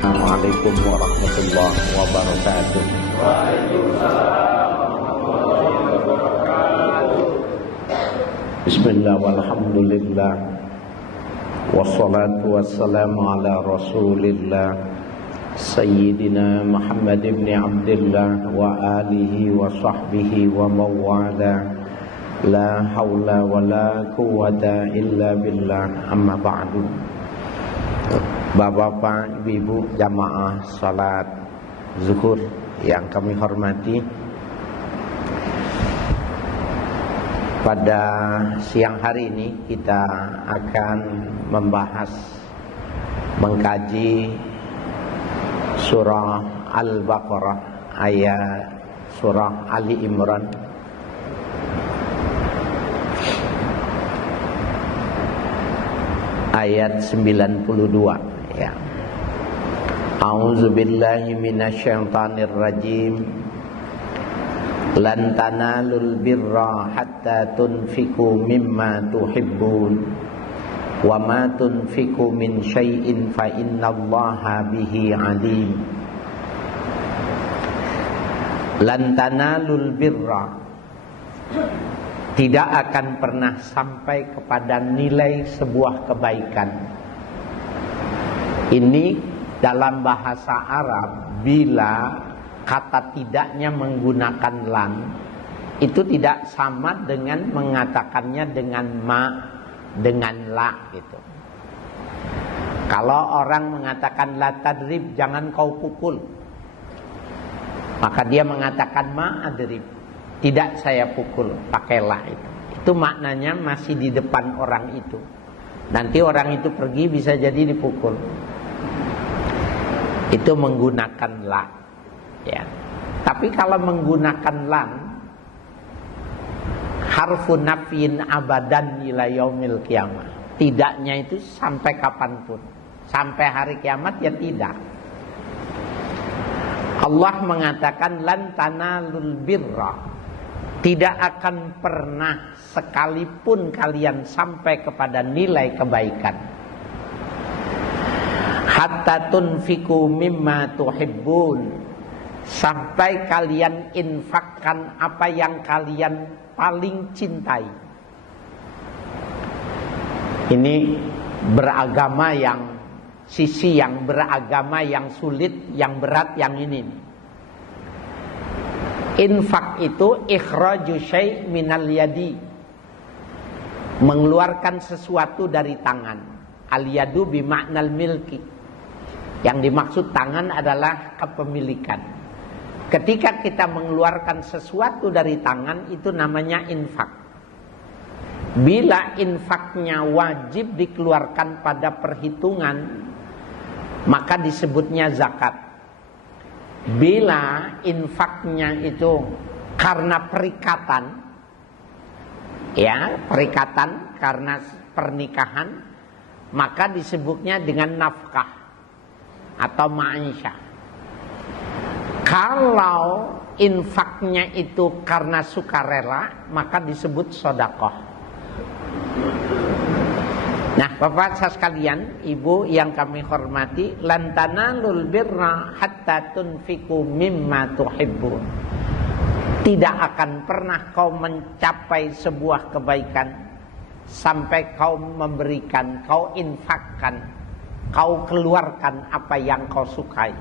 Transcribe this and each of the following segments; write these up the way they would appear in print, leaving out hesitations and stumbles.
Assalamualaikum warahmatullahi wabarakatuh. Bismillah walhamdulillah wassalatu wassalamu ala rasulillah Sayyidina Muhammad ibn Abdullah wa alihi wa sahbihi wa mawala. La hawla wa la quwwata illa billah, amma ba'du. Bapak-bapak, ibu-ibu, jamaah salat zuhur yang kami hormati, pada siang hari ini kita akan mengkaji surah Al-Baqarah, ayat surah Ali Imran ayat 92 ya. A'udzubillahi minasyaitonir rajim. Lan tanalul birra hatta tunfiqu mimma tuhibbun wa ma tunfiqu min syai'in fa innallaha bihi alim. Lan tanalul birra, tidak akan pernah sampai kepada nilai sebuah kebaikan. Ini dalam bahasa Arab, bila kata tidaknya menggunakan lan, itu tidak sama dengan mengatakannya dengan ma, dengan la gitu. Kalau orang mengatakan la tadrib, jangan kau pukul, maka dia mengatakan ma adrib, tidak saya pukul, pakailah itu. Itu maknanya masih di depan orang itu. Nanti orang itu pergi bisa jadi dipukul. Itu menggunakan la ya. Tapi kalau menggunakan lan, harfu nafyin abadan ila yaumil qiyamah, tidaknya itu sampai kapanpun, sampai hari kiamat ya tidak. Allah mengatakan lan tanalul birra, tidak akan pernah sekalipun kalian sampai kepada nilai kebaikan, hatta tunfiku mimma tuhibbun, sampai kalian infakkan apa yang kalian paling cintai. Ini beragama yang, sisi yang beragama yang sulit, yang berat yang ini. Infak itu ikhraju syai' minal yadi, mengeluarkan sesuatu dari tangan. Al yadu bimaknal milki, yang dimaksud tangan adalah kepemilikan. Ketika kita mengeluarkan sesuatu dari tangan, itu namanya infak. Bila infaknya wajib dikeluarkan pada perhitungan, maka disebutnya zakat. Bila infaknya itu karena perikatan, ya, perikatan karena pernikahan, maka disebutnya dengan nafkah atau ma'isyah. Kalau infaknya itu karena sukarela, maka disebut sedekah. Nah, Bapak sekalian, Ibu yang kami hormati, lan tanalul birra hatta tunfiqu mimma tuhibbun. Tidak akan pernah kau mencapai sebuah kebaikan sampai kau memberikan, kau infakkan, kau keluarkan apa yang kau sukai.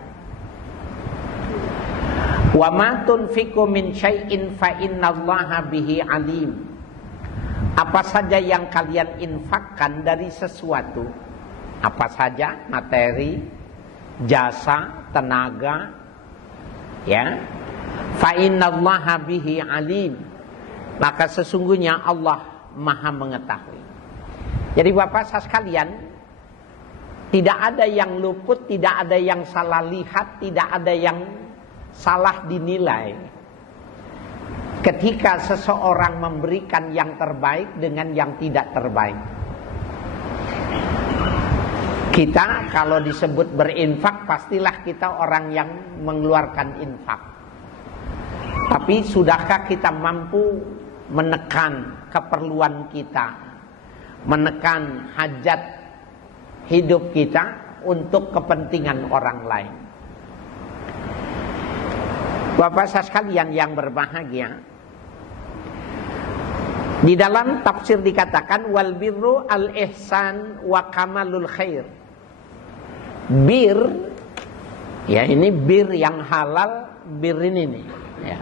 Wa ma tunfiqu min syai'in fa innallaha bihi alim. Apa saja yang kalian infakkan dari sesuatu, apa saja, materi, jasa, tenaga, ya, fa innallaha bihi alim, maka sesungguhnya Allah Maha mengetahui. Jadi Bapak sekalian, tidak ada yang luput, tidak ada yang salah lihat, tidak ada yang salah dinilai ketika seseorang memberikan yang terbaik dengan yang tidak terbaik. Kita kalau disebut berinfak, pastilah kita orang yang mengeluarkan infak. Tapi sudahkah kita mampu menekan keperluan kita, menekan hajat hidup kita untuk kepentingan orang lain. Bapak sekalian yang berbahagia, di dalam tafsir dikatakan wal birru al ihsan wa kamalul khair. Bir, ya ini bir yang halal, bir ini nih, ya.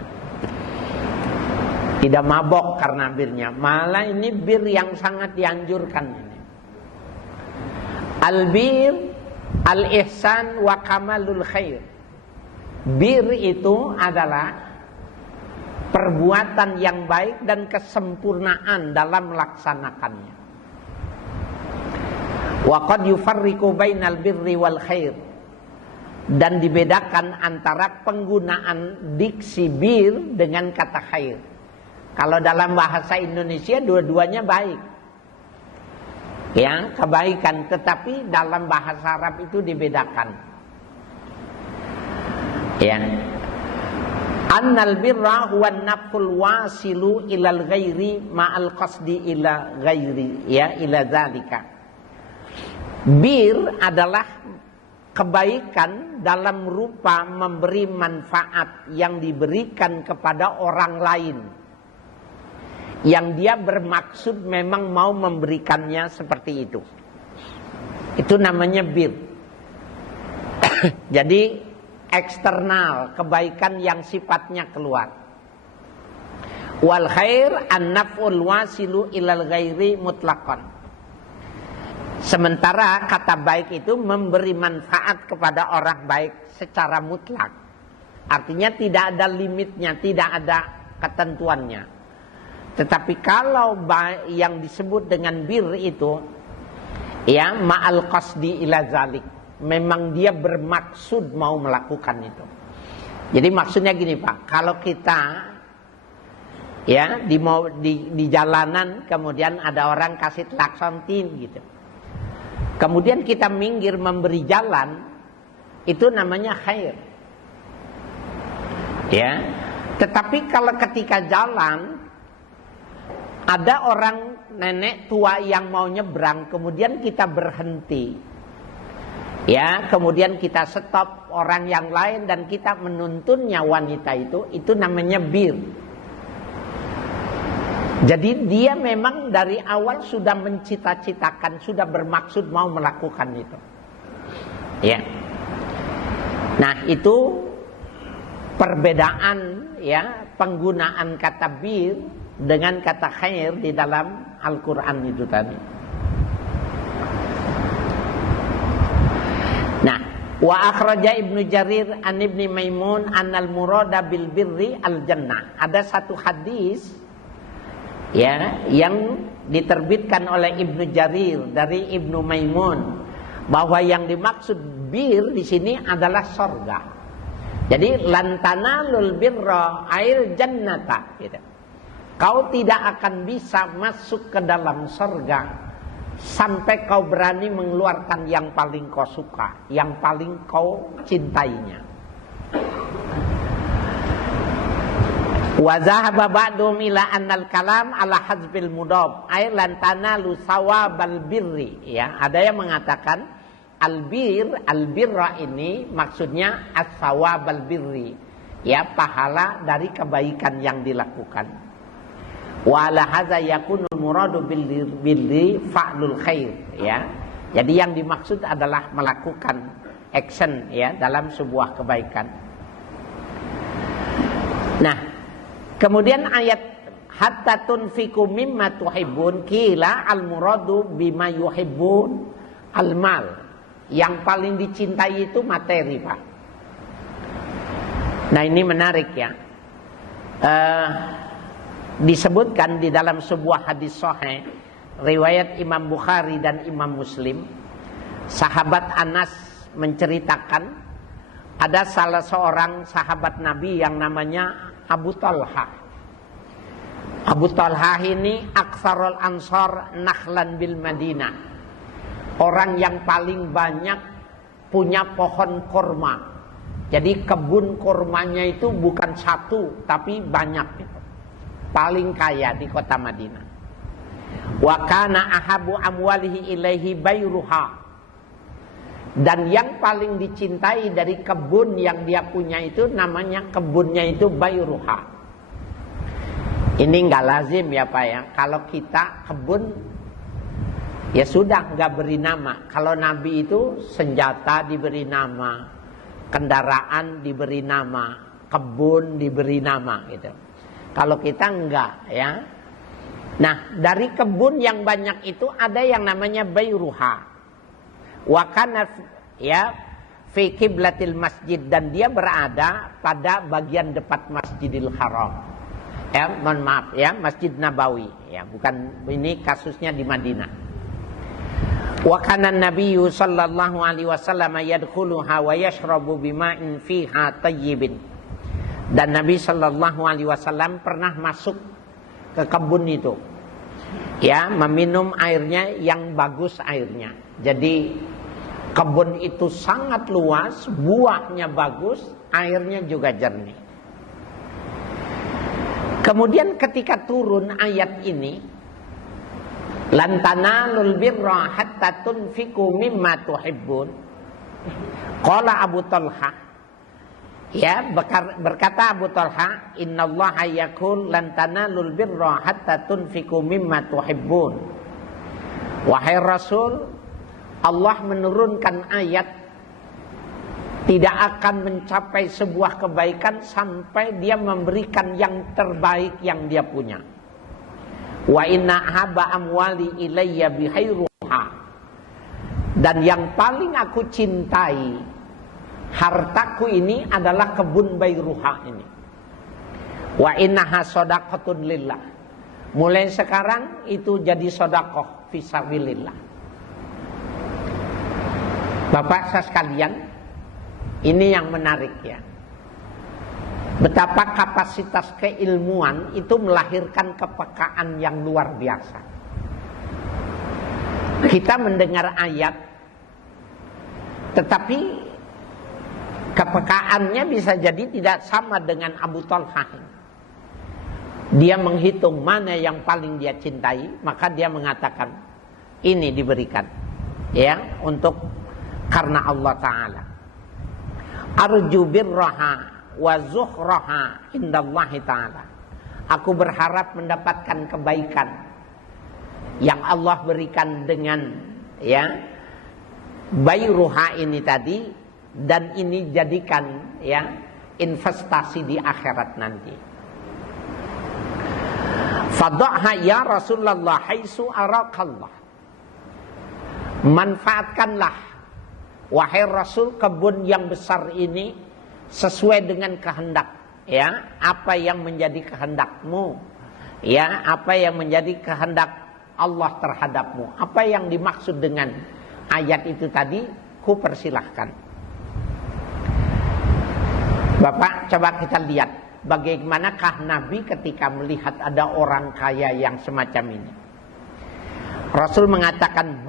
Tidak mabok karena birnya, malah ini bir yang sangat dianjurkan ini. Al bir al ihsan wa kamalul khair. Bir itu adalah perbuatan yang baik dan kesempurnaan dalam melaksanakannya. Wa qad yufarriqu bainal birri wal khair. Dan dibedakan antara penggunaan diksi bir dengan kata khair. Kalau dalam bahasa Indonesia dua-duanya baik. Ya, kebaikan, tetapi dalam bahasa Arab itu dibedakan. Ya. Annal birra huwa naful wasilu ilal ghairi ma'al qasdi ila ghairi, ya, ila zalika. Bir adalah kebaikan dalam rupa memberi manfaat yang diberikan kepada orang lain, yang dia bermaksud memang mau memberikannya seperti itu. Itu namanya bir. Jadi eksternal, kebaikan yang sifatnya keluar. Wal khair an-naf'ul wasilu ilal ghairi mutlaqan. Sementara kata baik itu memberi manfaat kepada orang baik secara mutlak. Artinya tidak ada limitnya, tidak ada ketentuannya. Tetapi kalau yang disebut dengan bir itu, ya, ma'al qasdi ila zalik, memang dia bermaksud mau melakukan itu. Jadi maksudnya gini Pak, kalau kita ya di jalanan kemudian ada orang kasih klakson tin gitu, kemudian kita minggir memberi jalan, itu namanya khair. Ya, tetapi kalau ketika jalan ada orang nenek tua yang mau nyebrang, kemudian kita berhenti, ya, kemudian kita stop orang yang lain dan kita menuntunnya wanita itu namanya bir. Jadi dia memang dari awal sudah mencita-citakan, sudah bermaksud mau melakukan itu. Ya. Nah, itu perbedaan, ya, penggunaan kata bir dengan kata khair di dalam Al-Quran itu tadi. Nah, wa akhraja Ibnu Jarir an Ibni Maimun annal murada bil birri al jannah. Ada satu hadis, ya, yang diterbitkan oleh Ibnu Jarir dari Ibnu Maimun, bahwa yang dimaksud bir di sini adalah sorga. Jadi lantanalul birra ail jannata, gitu. Kau tidak akan bisa masuk ke dalam sorga sampai kau berani mengeluarkan yang paling kau suka, yang paling kau cintainya. Wa zahaba ba'dhum ila annal kalam ala hazbil mudab ay lan tanalu sawabal birri, ya. Ada yang mengatakan albirra ini maksudnya as-sawabal birri, ya, pahala dari kebaikan yang dilakukan. Wa la hadza yakunul muradu bil fa'lul khair, ya. Jadi yang dimaksud adalah melakukan action, ya, dalam sebuah kebaikan. Nah, kemudian ayat hatta tunfiqu mimma tuhibbun qila al muradu bima yuhibbun al mal. Yang paling dicintai itu materi, Pak. Nah, ini menarik, ya. Disebutkan di dalam sebuah hadis sahih riwayat Imam Bukhari dan Imam Muslim, sahabat Anas menceritakan ada salah seorang sahabat Nabi yang namanya Abu Talha. Abu Talha ini aktsarul ansar nakhlan bil Madinah, orang yang paling banyak punya pohon kurma. Jadi kebun kurmanya itu bukan satu tapi banyak. Paling kaya di kota Madinah. Wa kana ahabu amwalihi ilaihi bayruha. Dan yang paling dicintai dari kebun yang dia punya itu namanya kebunnya itu Bayruha. Ini nggak lazim ya Pak ya. Kalau kita kebun ya sudah nggak beri nama. Kalau Nabi itu senjata diberi nama, kendaraan diberi nama, kebun diberi nama gitu. Kalau kita enggak ya. Nah dari kebun yang banyak itu ada yang namanya Bayruha. Wa kana ya fi qiblatil masjid, dan dia berada pada bagian depan Masjidil Haram. Ya, mohon maaf ya, Masjid Nabawi ya, bukan ini kasusnya di Madinah. Wa kana Nabiyyu sallallahu alaihi wasallam yadkhuluha wa yashrabu bima'in fiha tayyibin. Dan Nabi sallallahu alaihi wasallam pernah masuk ke kebun itu. Ya, meminum airnya yang bagus airnya. Jadi kebun itu sangat luas, buahnya bagus, airnya juga jernih. Kemudian ketika turun ayat ini, lan tanalul birra hatta tunfiqu mimma tuhibbun. Qala Abu Talha, ya berkata Abu Talha, innallaha yaqul lan tanalul birra hatta tunfiqu mimma tuhibbun. Wahai Rasul, Allah menurunkan ayat tidak akan mencapai sebuah kebaikan sampai dia memberikan yang terbaik yang dia punya. Wa inna haba amwali ilayya bihairuha. Dan yang paling aku cintai hartaku ini adalah kebun Bayruha ini. Wa innaha shadaqatun lillah. Mulai sekarang itu jadi sedekah fisabilillah. Bapak saya sekalian, ini yang menarik ya. Betapa kapasitas keilmuan itu melahirkan kepekaan yang luar biasa. Kita mendengar ayat, tetapi kepekaannya bisa jadi tidak sama dengan Abu Talha. Dia menghitung mana yang paling dia cintai, maka dia mengatakan ini diberikan ya untuk karena Allah Ta'ala. Arju birraha wa zuhraha indallahi Ta'ala. Aku berharap mendapatkan kebaikan yang Allah berikan dengan ya Bayruha ini tadi, dan ini jadikan ya investasi di akhirat nanti. Fadhaha ya Rasulullah haitsu arakallah. Manfaatkanlah wahai Rasul kebun yang besar ini sesuai dengan kehendak ya, apa yang menjadi kehendakmu ya, apa yang menjadi kehendak Allah terhadapmu, apa yang dimaksud dengan ayat itu tadi, ku persilahkan. Bapak coba kita lihat bagaimanakah Nabi ketika melihat ada orang kaya yang semacam ini. Rasul mengatakan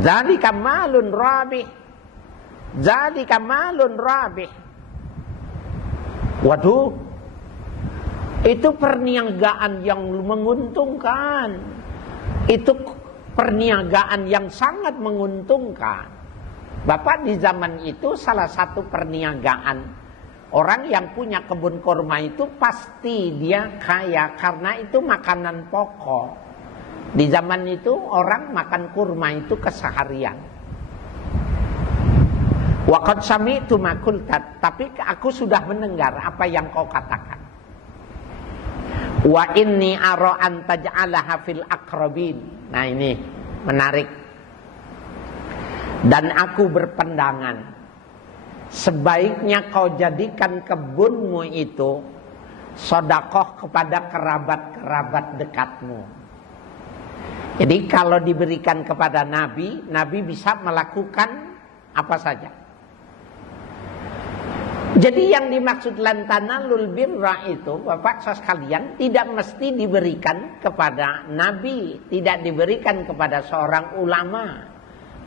zalika malun rabih. Zalika malun rabih. Waduh, itu perniagaan yang menguntungkan. Itu perniagaan yang sangat menguntungkan. Bapak, di zaman itu salah satu perniagaan, orang yang punya kebun kurma itu pasti dia kaya karena itu makanan pokok. Di zaman itu orang makan kurma itu keseharian. Wa qad sami'tu ma qulta, tapi aku sudah mendengar apa yang kau katakan. Wa inni ara an taj'alaha fil aqrabin. Nah ini menarik. Dan aku berpandangan sebaiknya kau jadikan kebunmu itu sedekah kepada kerabat-kerabat dekatmu. Jadi kalau diberikan kepada Nabi, Nabi bisa melakukan apa saja. Jadi yang dimaksud lan tanalul birra itu, Bapak Saudara sekalian, tidak mesti diberikan kepada Nabi, tidak diberikan kepada seorang ulama,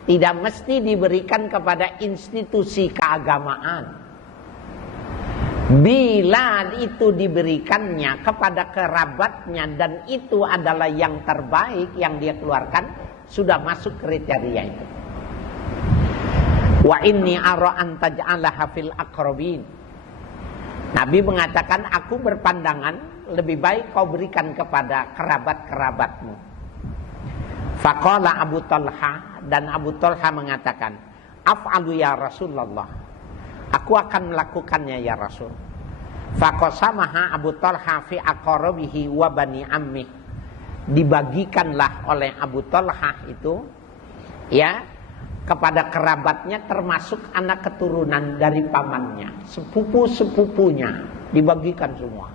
tidak mesti diberikan kepada institusi keagamaan. Bila itu diberikannya kepada kerabatnya dan itu adalah yang terbaik yang dia keluarkan, sudah masuk kriteria itu. Wa inni ara an taj'alaha fil aqrabin. Nabi mengatakan, aku berpandangan lebih baik kau berikan kepada kerabat-kerabatmu. Faqala Abu Talha, dan Abu Talha mengatakan, af'alu ya Rasulullah, aku akan melakukannya ya Rasul. Faqasamaha Abu Talha fi aqrabihi wa bani ammih. Dibagikanlah oleh Abu Talha itu ya kepada kerabatnya, termasuk anak keturunan dari pamannya, sepupu-sepupunya, dibagikan semua.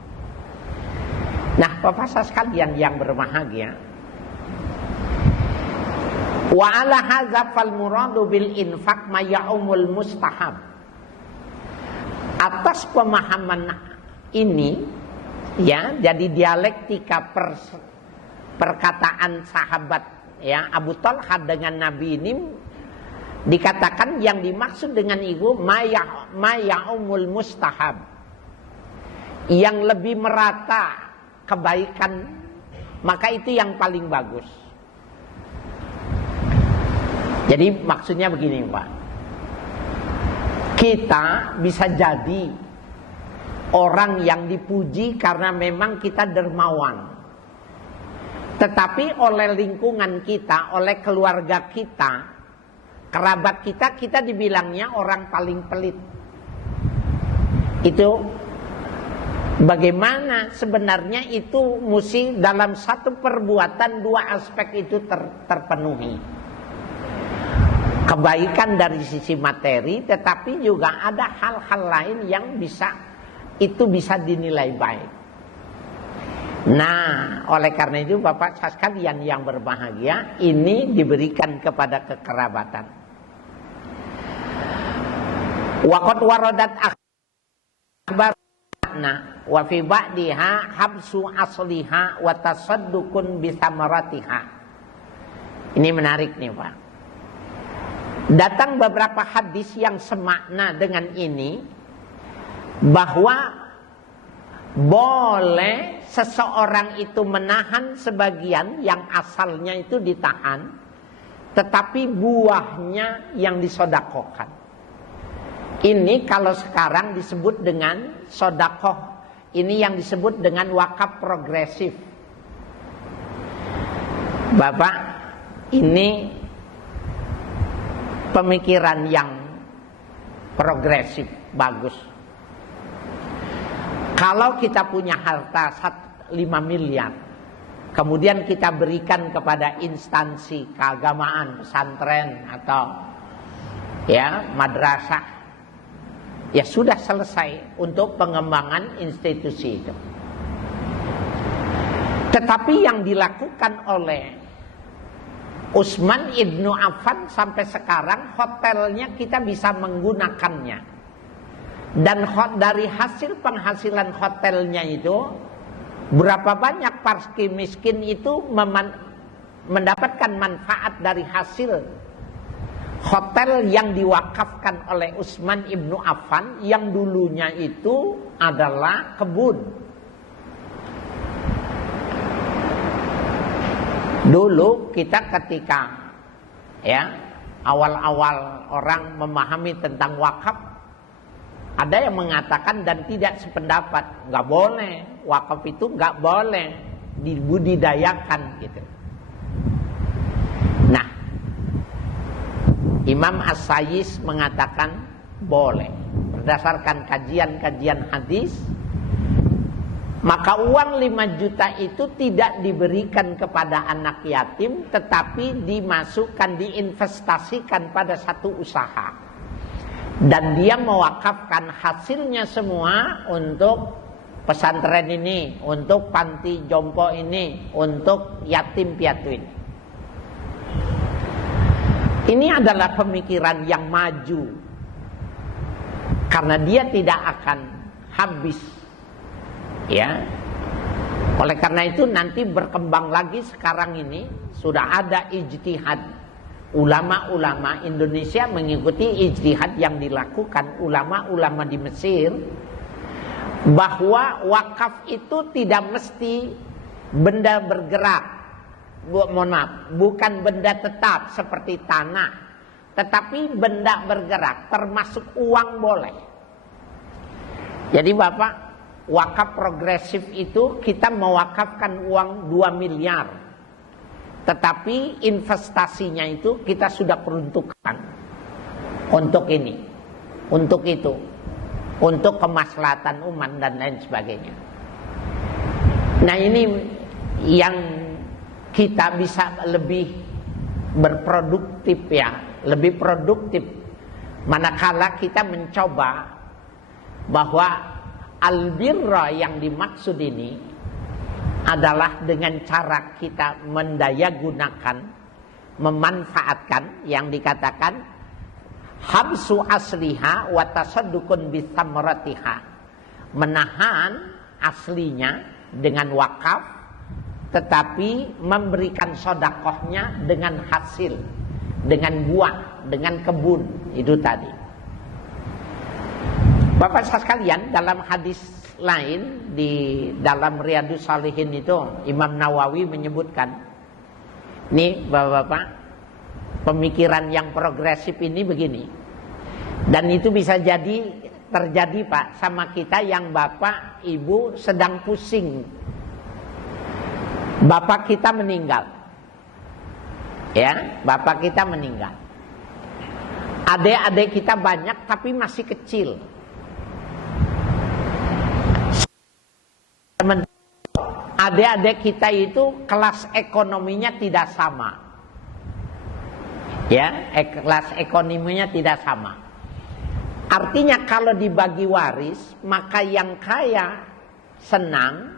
Nah, Bapak sekalian yang berbahagia, wa ala hadza fal muradu bil infaq ma ya'umul mustahab. Atas pemahaman ini ya, jadi dialektika perkataan sahabat ya Abu Talha dengan Nabi ini dikatakan yang dimaksud dengan itu ma'ya'umul mustahab, yang lebih merata kebaikan, maka itu yang paling bagus. Jadi maksudnya begini Pak, kita bisa jadi orang yang dipuji karena memang kita dermawan, tetapi oleh lingkungan kita, oleh keluarga kita, kerabat kita, kita dibilangnya orang paling pelit. Itu bagaimana sebenarnya itu mesti dalam satu perbuatan dua aspek itu terpenuhi. Kebaikan dari sisi materi, tetapi juga ada hal-hal lain yang bisa dinilai baik. Nah, oleh karena itu Bapak sekalian yang berbahagia, ini diberikan kepada kekerabatan. Waqad waradat akhbarna wa fi ba'diha habsu asliha wa tasaddukun bi thamaratiha. Ini menarik nih Pak. Datang beberapa hadis yang semakna dengan ini, bahwa boleh seseorang itu menahan sebagian yang asalnya itu ditahan, tetapi buahnya yang disodakohkan. Ini kalau sekarang disebut dengan sodakoh, ini yang disebut dengan wakaf progresif. Bapak, ini pemikiran yang progresif, bagus. Kalau kita punya harta 5 miliar, kemudian kita berikan kepada instansi keagamaan, pesantren atau ya madrasah, ya sudah selesai untuk pengembangan institusi itu. Tetapi yang dilakukan oleh Utsman ibnu Affan sampai sekarang, hotelnya kita bisa menggunakannya, dan dari hasil penghasilan hotelnya itu, berapa banyak fakir miskin itu mendapatkan manfaat dari hasil hotel yang diwakafkan oleh Utsman ibnu Affan, yang dulunya itu adalah kebun. Dulu kita ketika ya awal-awal orang memahami tentang wakaf, ada yang mengatakan dan tidak sependapat, nggak boleh, wakaf itu nggak boleh dibudidayakan gitu. Nah, Imam As-Sayyis mengatakan boleh berdasarkan kajian-kajian hadis. Maka uang 5 juta itu tidak diberikan kepada anak yatim, tetapi dimasukkan, diinvestasikan pada satu usaha. Dan dia mewakafkan hasilnya semua untuk pesantren ini, untuk panti jompo ini, untuk yatim piatu ini. Ini adalah pemikiran yang maju, karena dia tidak akan habis. Ya, oleh karena itu nanti berkembang lagi. Sekarang ini sudah ada ijtihad ulama-ulama Indonesia mengikuti ijtihad yang dilakukan ulama-ulama di Mesir, bahwa wakaf itu tidak mesti benda bergerak, mohon maaf, bukan benda tetap seperti tanah tetapi benda bergerak, termasuk uang boleh. Jadi Bapak, wakaf progresif itu kita mewakafkan uang 2 miliar. Tetapi investasinya itu kita sudah peruntukkan untuk ini, untuk itu, untuk kemaslahatan umat dan lain sebagainya. Nah ini yang kita bisa lebih berproduktif ya, lebih produktif manakala kita mencoba bahwa albirra yang dimaksud ini adalah dengan cara kita mendayagunakan, memanfaatkan yang dikatakan habsu asliha wa tasaddukun bisamratiha, menahan aslinya dengan wakaf tetapi memberikan sodakohnya dengan hasil, dengan buah, dengan kebun. Itu tadi. Bapak sekalian, dalam hadis lain di dalam Riyadhus Shalihin itu Imam Nawawi menyebutkan, ini Bapak-bapak, pemikiran yang progresif ini begini. Dan itu bisa jadi terjadi Pak sama kita yang Bapak Ibu sedang pusing. Bapak kita meninggal. Ya, bapak kita meninggal. Adik-adik kita banyak tapi masih kecil. Adik-adik kita itu kelas ekonominya tidak sama. Ya, kelas ekonominya tidak sama. Artinya kalau dibagi waris, maka yang kaya senang,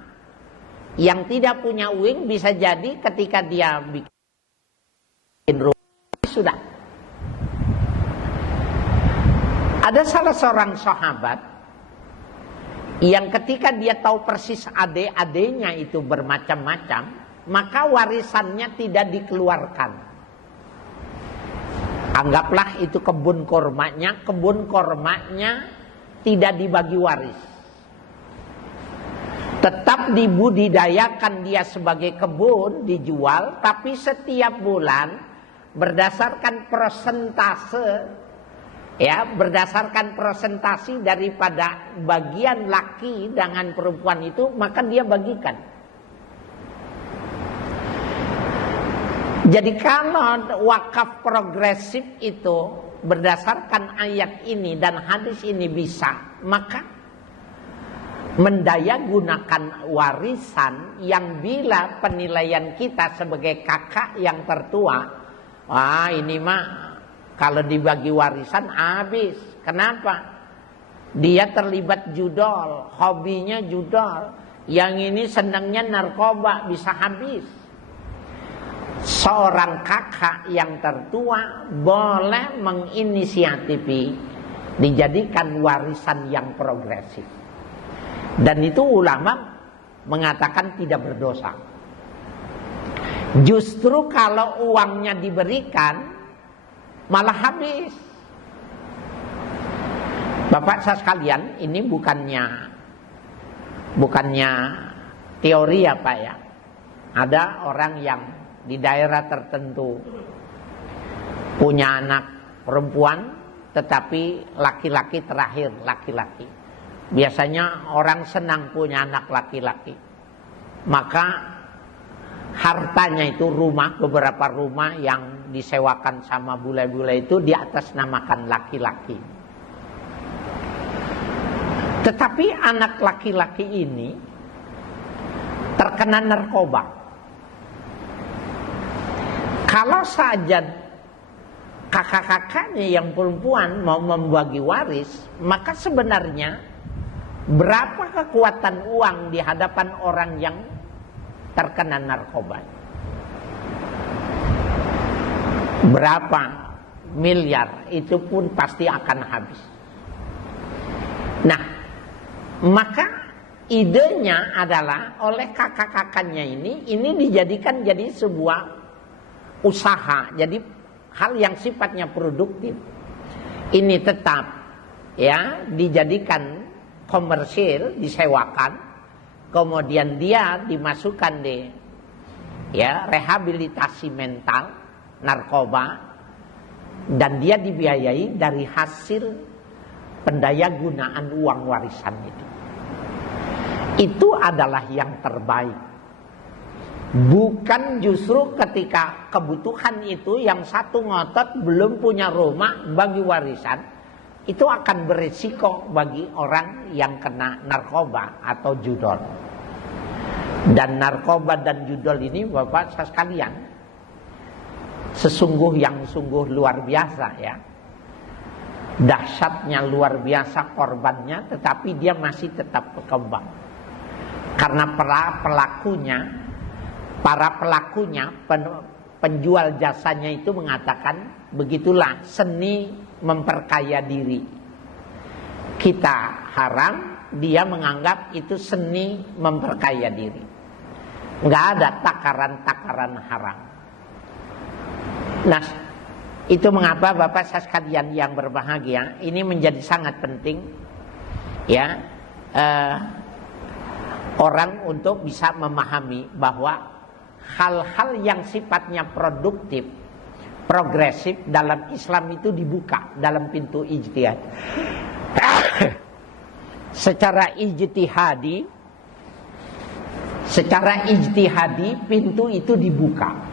yang tidak punya uang bisa jadi ketika dia bikin rumah sudah. Ada salah seorang sahabat yang ketika dia tahu persis adik-adiknya itu bermacam-macam, maka warisannya tidak dikeluarkan. Anggaplah itu kebun kormanya tidak dibagi waris. Tetap dibudidayakan dia sebagai kebun, dijual, tapi setiap bulan berdasarkan persentase, ya, berdasarkan presentasi daripada bagian laki dengan perempuan itu, maka dia bagikan. Jadi kalau wakaf progresif itu berdasarkan ayat ini dan hadis ini bisa, maka mendayagunakan warisan yang bila penilaian kita sebagai kakak yang tertua, ini mah kalau dibagi warisan habis. Kenapa? Dia terlibat judol, hobinya judol. Yang ini senangnya narkoba, bisa habis. Seorang kakak yang tertua boleh menginisiatifi dijadikan warisan yang progresif. Dan itu ulama mengatakan tidak berdosa. Justru kalau uangnya diberikan malah habis. Bapak saya sekalian, ini bukannya teori ya Pak ya. Ada orang yang di daerah tertentu punya anak perempuan, tetapi laki-laki terakhir, laki-laki. Biasanya orang senang punya anak laki-laki. Maka hartanya itu rumah, beberapa rumah yang disewakan sama bule-bule itu di atas namakan laki-laki. Tetapi anak laki-laki ini terkena narkoba. Kalau saja kakak-kakaknya yang perempuan mau membagi waris, maka sebenarnya berapa kekuatan uang di hadapan orang yang terkena narkoba? Berapa miliar itu pun pasti akan habis. Nah, maka idenya adalah oleh kakak-kakaknya ini dijadikan jadi sebuah usaha, jadi hal yang sifatnya produktif. Ini tetap ya dijadikan komersil, disewakan, kemudian dia dimasukkan di ya rehabilitasi mental, narkoba, dan dia dibiayai dari hasil pendaya gunaan uang warisan itu adalah yang terbaik. Bukan justru ketika kebutuhan itu yang satu ngotot belum punya rumah bagi warisan, itu akan berisiko bagi orang yang kena narkoba atau judol. Dan narkoba dan judol ini Bapak sekalian, sungguh luar biasa ya. Dahsyatnya luar biasa korbannya, tetapi dia masih tetap berkembang. Karena para pelakunya, penjual jasanya itu mengatakan, begitulah seni memperkaya diri. Kita haram, dia menganggap itu seni memperkaya diri. Nggak ada takaran-takaran haram. Nah, itu mengapa Bapak sekalian yang berbahagia, ini menjadi sangat penting ya, orang untuk bisa memahami bahwa hal-hal yang sifatnya produktif, progresif dalam Islam itu dibuka dalam pintu ijtihad. Secara ijtihadi pintu itu dibuka.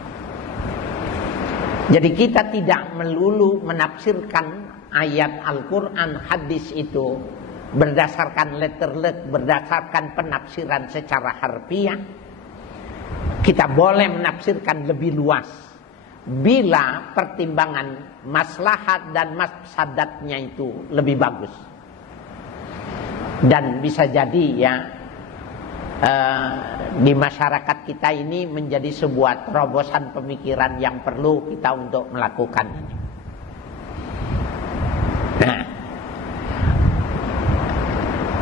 Jadi kita tidak melulu menafsirkan ayat Al-Quran, hadis itu berdasarkan letterlet, berdasarkan penafsiran secara harfiah. Kita boleh menafsirkan lebih luas bila pertimbangan maslahat dan mafsadatnya itu lebih bagus. Dan bisa jadi ya, di masyarakat kita ini menjadi sebuah terobosan pemikiran yang perlu kita untuk melakukan ini.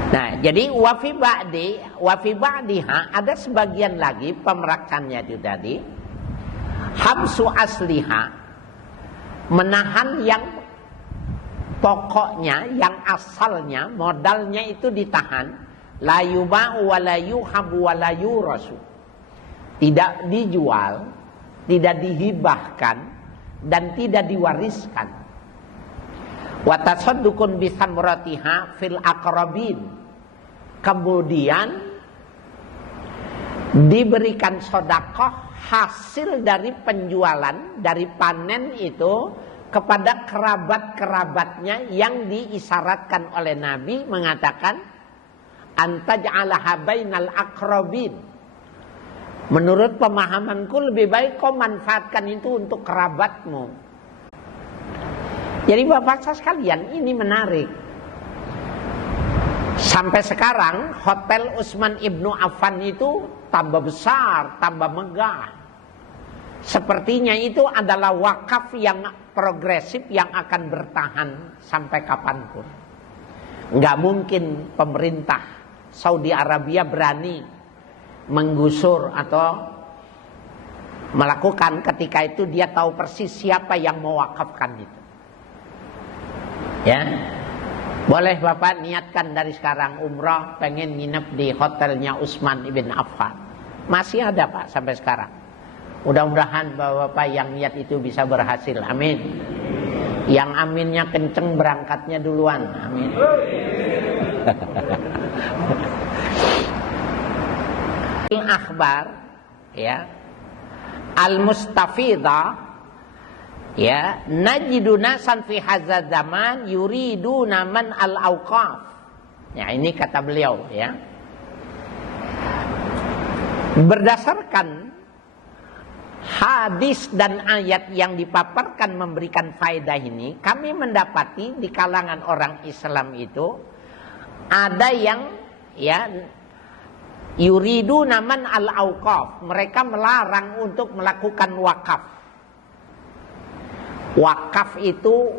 Nah, jadi wafi ba'diha ada sebagian lagi pemerakannya itu tadi, habsu asliha, menahan yang pokoknya, yang asalnya, modalnya itu ditahan. La yuba'u wa la yuhabu wa la yurasu. Tidak dijual, tidak dihibahkan, dan tidak diwariskan. Wa tasaddukun bisamratiha fil aqrabin. Kemudian diberikan sedekah hasil dari penjualan, dari panen itu kepada kerabat-kerabatnya yang diisyaratkan oleh Nabi, mengatakan antaj'alaha bainal aqrabin. Menurut pemahamanku lebih baik kau manfaatkan itu untuk kerabatmu. Jadi Bapak sekalian, ini menarik. Sampai sekarang Hotel Utsman Ibnu Affan itu tambah besar, tambah megah. Sepertinya itu adalah wakaf yang progresif yang akan bertahan sampai kapanpun. Nggak mungkin pemerintah Saudi Arabia berani menggusur atau melakukan ketika itu dia tahu persis siapa yang mewakafkan itu. Ya, boleh Bapak niatkan dari sekarang umrah, pengen nginep di hotelnya Utsman ibn Affan. Masih ada Pak sampai sekarang. Mudah-mudahan Bapak yang niat itu bisa berhasil. Amin. Yang aminnya kenceng, berangkatnya duluan. Amin. Al-akhbar ya, al-mustafidah ya, najidu nasan fi hadzal zaman yuriduna man al-awqaf. Ya, ini kata beliau ya. Berdasarkan hadis dan ayat yang dipaparkan memberikan faedah ini, kami mendapati di kalangan orang Islam itu ada yang ya yuriduna man al-awqaf. Mereka melarang untuk melakukan wakaf. Wakaf itu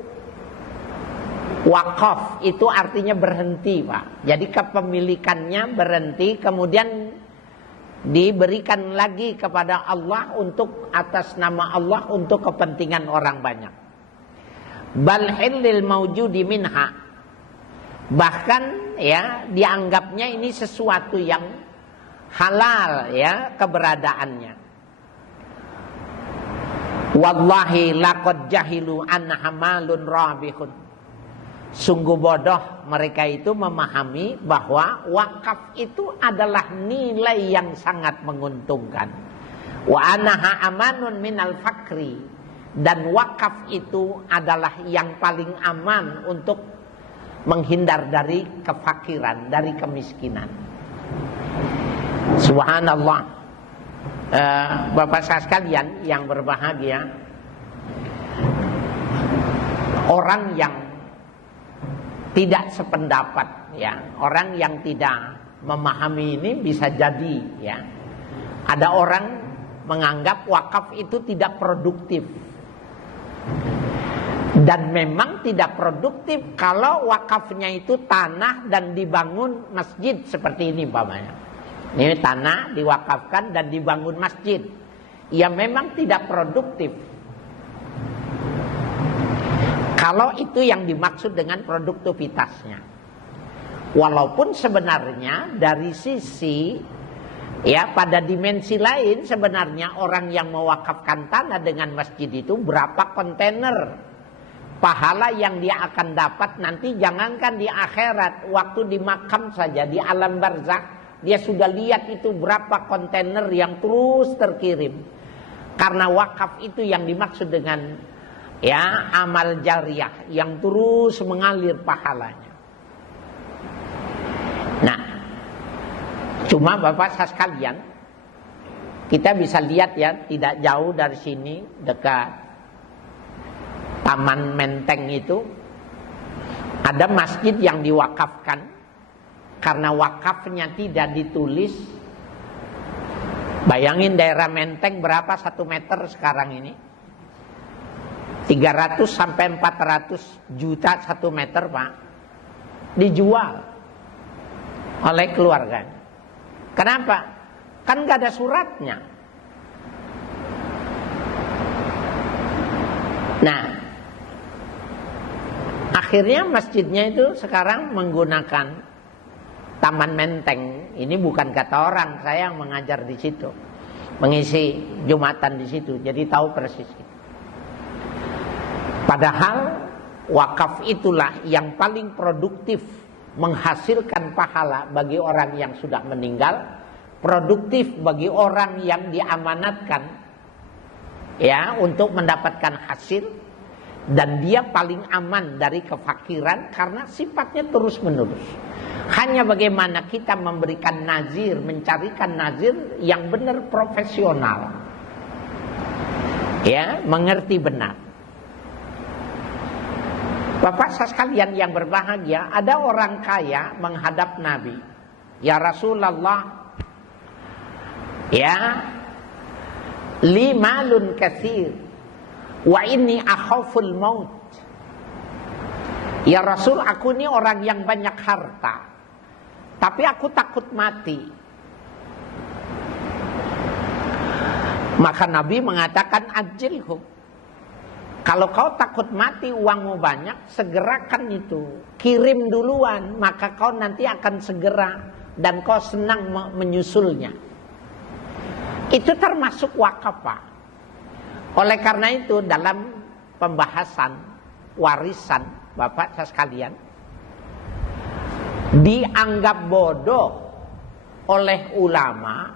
artinya berhenti Pak. Jadi kepemilikannya berhenti, kemudian diberikan lagi kepada Allah untuk atas nama Allah untuk kepentingan orang banyak. Bal hilil maujudi minha. Bahkan ya dianggapnya ini sesuatu yang halal ya keberadaannya. Wallahi laqad jahilu annaha malun rabihun. Sungguh bodoh mereka itu memahami bahwa wakaf itu adalah nilai yang sangat menguntungkan. Wa annaha amanun minal fakri, dan wakaf itu adalah yang paling aman untuk menghindar dari kefakiran, dari kemiskinan. Subhanallah. Bapak saya sekalian yang berbahagia, orang yang tidak sependapat, ya, orang yang tidak memahami ini bisa jadi, ya, ada orang menganggap wakaf itu tidak produktif. Dan memang tidak produktif kalau wakafnya itu tanah dan dibangun masjid seperti ini umpamanya. Ini tanah diwakafkan dan dibangun masjid. Ya memang tidak produktif. Kalau itu yang dimaksud dengan produktivitasnya. Walaupun sebenarnya dari sisi, ya, pada dimensi lain sebenarnya orang yang mewakafkan tanah dengan masjid itu berapa kontainer pahala yang dia akan dapat nanti, jangankan di akhirat, waktu di makam saja, di alam barzakh dia sudah lihat itu berapa kontainer yang terus terkirim. Karena wakaf itu yang dimaksud dengan, ya, amal jariyah yang terus mengalir pahalanya. Nah, cuma Bapak saya sekalian, kita bisa lihat, ya, tidak jauh dari sini, dekat Taman Menteng itu ada masjid yang diwakafkan. Karena wakafnya tidak ditulis. Bayangin daerah Menteng berapa 1 meter sekarang ini? 300 sampai 400 juta 1 meter, Pak. Dijual oleh keluarganya. Kenapa? Kan gak ada suratnya. Nah, akhirnya masjidnya itu sekarang menggunakan Taman Menteng. Ini bukan kata orang, saya yang mengajar di situ, mengisi Jumatan di situ, jadi tahu persis. Padahal wakaf itulah yang paling produktif, menghasilkan pahala bagi orang yang sudah meninggal, produktif bagi orang yang diamanatkan, ya, untuk mendapatkan hasil, dan dia paling aman dari kefakiran karena sifatnya terus menerus. Hanya bagaimana kita memberikan nazir, mencarikan nazir yang benar profesional, ya, mengerti benar. Bapak sekalian yang berbahagia, ada orang kaya menghadap Nabi, ya Rasulullah, ya, li malun katsir wa inni akhaful maut. Ya Rasul, aku ini orang yang banyak harta, tapi aku takut mati. Maka Nabi mengatakan ajilhu. Kalau kau takut mati, uangmu banyak, segerakan itu. Kirim duluan, maka kau nanti akan segera dan kau senang menyusulnya. Itu termasuk wakaf, Pak. Oleh karena itu dalam pembahasan warisan, Bapak sekalian, dianggap bodoh oleh ulama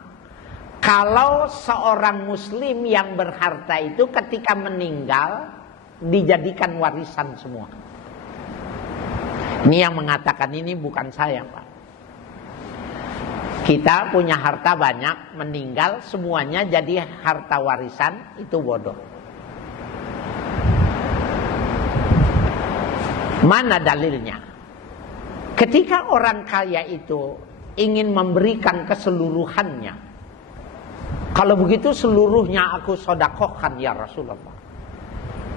kalau seorang muslim yang berharta itu ketika meninggal dijadikan warisan semua. Ini yang mengatakan ini bukan saya, Pak. Kita punya harta banyak, meninggal semuanya jadi harta warisan, itu bodoh. Mana dalilnya? Ketika orang kaya itu ingin memberikan keseluruhannya, kalau begitu seluruhnya aku sodakohkan ya Rasulullah.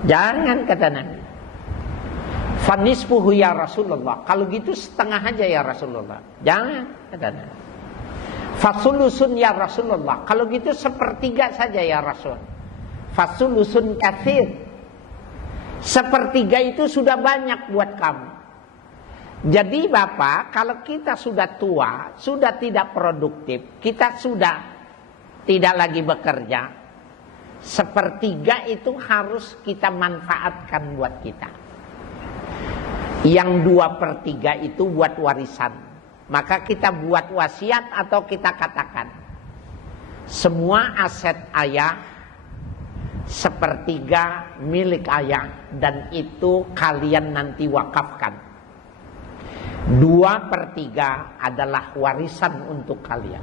Jangan, kata Nabi. Fanisfuhu ya Rasulullah. Kalau gitu setengah aja ya Rasulullah. Jangan, kata Nabi. Fasulusun ya Rasulullah. Kalau gitu sepertiga saja ya Rasul. Fasulusun katsir. Sepertiga itu sudah banyak buat kamu. Jadi Bapak, kalau kita sudah tua, sudah tidak produktif, kita sudah tidak lagi bekerja, sepertiga itu harus kita manfaatkan buat kita. Yang 2/3 itu buat warisan. Maka kita buat wasiat atau kita katakan, semua aset ayah sepertiga milik ayah, dan itu kalian nanti wakafkan. 2/3 adalah warisan untuk kalian.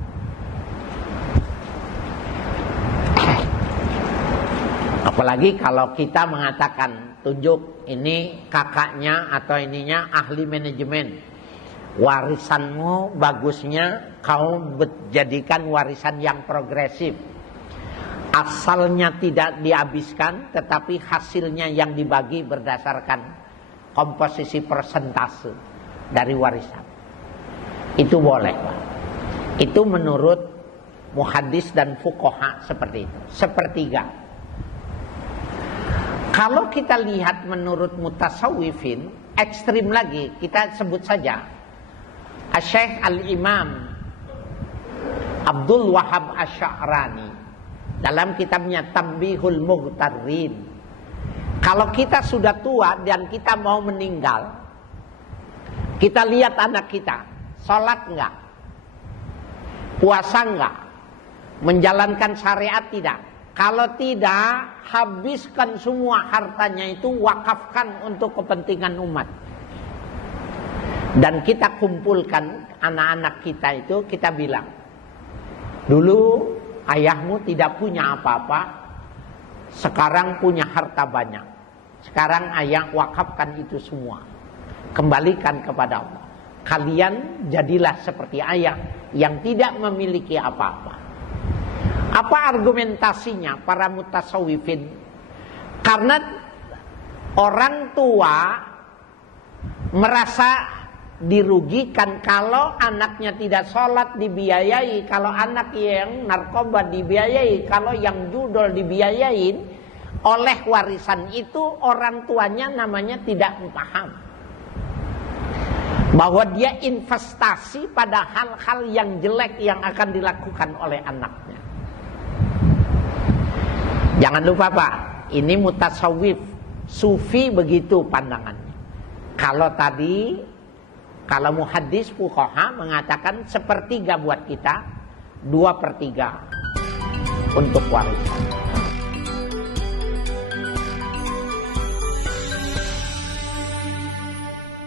Apalagi kalau kita mengatakan, tunjuk ini kakaknya atau ininya ahli manajemen, warisanmu bagusnya kau jadikan warisan yang progresif, asalnya tidak dihabiskan tetapi hasilnya yang dibagi berdasarkan komposisi persentase dari warisan. Itu boleh, Pak. Itu menurut muhaddis dan fuqaha seperti itu, sepertiga. Kalau kita lihat menurut mutasawwifin, ekstrim lagi, kita sebut saja Syekh Al-Imam Abdul Wahab Asy'arani dalam kitabnya Tanbihul Mughtarrin. Kalau kita sudah tua dan kita mau meninggal, kita lihat anak kita, sholat enggak, puasa enggak, menjalankan syariat tidak. Kalau tidak, habiskan semua hartanya itu, wakafkan untuk kepentingan umat. Dan kita kumpulkan anak-anak kita itu, kita bilang, dulu ayahmu tidak punya apa-apa, sekarang punya harta banyak. Sekarang ayah wakafkan itu semua, kembalikan kepada Allah. Kalian jadilah seperti ayah yang tidak memiliki apa-apa. Apa argumentasinya para mutasawwifin? Karena orang tua merasa dirugikan kalau anaknya tidak sholat dibiayai, kalau anak yang narkoba dibiayai, kalau yang judol dibiayain. Oleh warisan itu orang tuanya namanya tidak paham bahwa dia investasi pada hal-hal yang jelek yang akan dilakukan oleh anaknya. Jangan lupa, Pak, ini mutasawwif, sufi begitu pandangannya. Kalau muhaddis fuqaha mengatakan sepertiga buat kita, 2/3 untuk warisan.